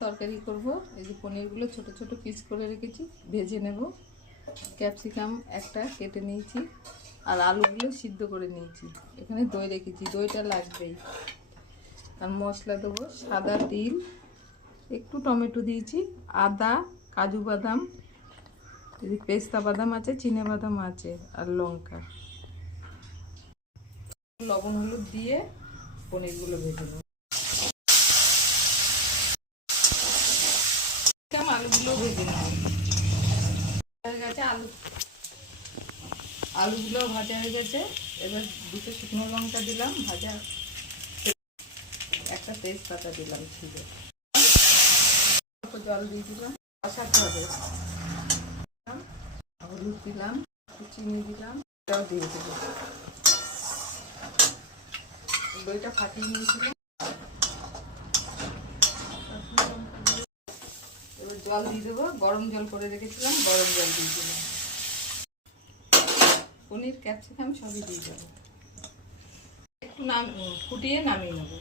তরকারি করব। এই যে পনিরগুলো ছোট ছোট পিস করে রেখেছি, ভেজে নেব। ক্যাপসিকাম একটা কেটে নিয়েছি, আর আলুগুলো সিদ্ধ করে নিয়েছি। এখানে দই রেখেছি, দইটা লাগবেই। আর মশলা দেবো সাদা তিল, একটু টমেটো দিয়েছি, আদা, কাজু বাদাম, পেস্তা বাদাম আছে, চিনে বাদাম আছে, আর লঙ্কা। লবণ হলুদ দিয়ে পনিরগুলো ভেজে নেব। আলুগুলো ভেজে নেব। হয়ে গেছে আলুগুলো ভাজা হয়ে গেছে। এবার দুটো শুকনো লঙ্কা দিলাম ভাজা, একটা তেজপাতা দিলাম ছিঁড়ে, জল দিয়ে দিলাম, কষাতে হবে। হলুদ দিলাম, চিনি দিলাম, এটাও দিয়ে দেবো। দইটা ফাটিয়ে নিয়েছিলাম। এবার জল দিয়ে দেবো, গরম জল করে রেখেছিলাম, গরম জল দিয়ে দিলাম। পনির, ক্যাপসিকাম সবই দিয়ে দেবো। একটু ফুটিয়ে নামিয়ে নেবো।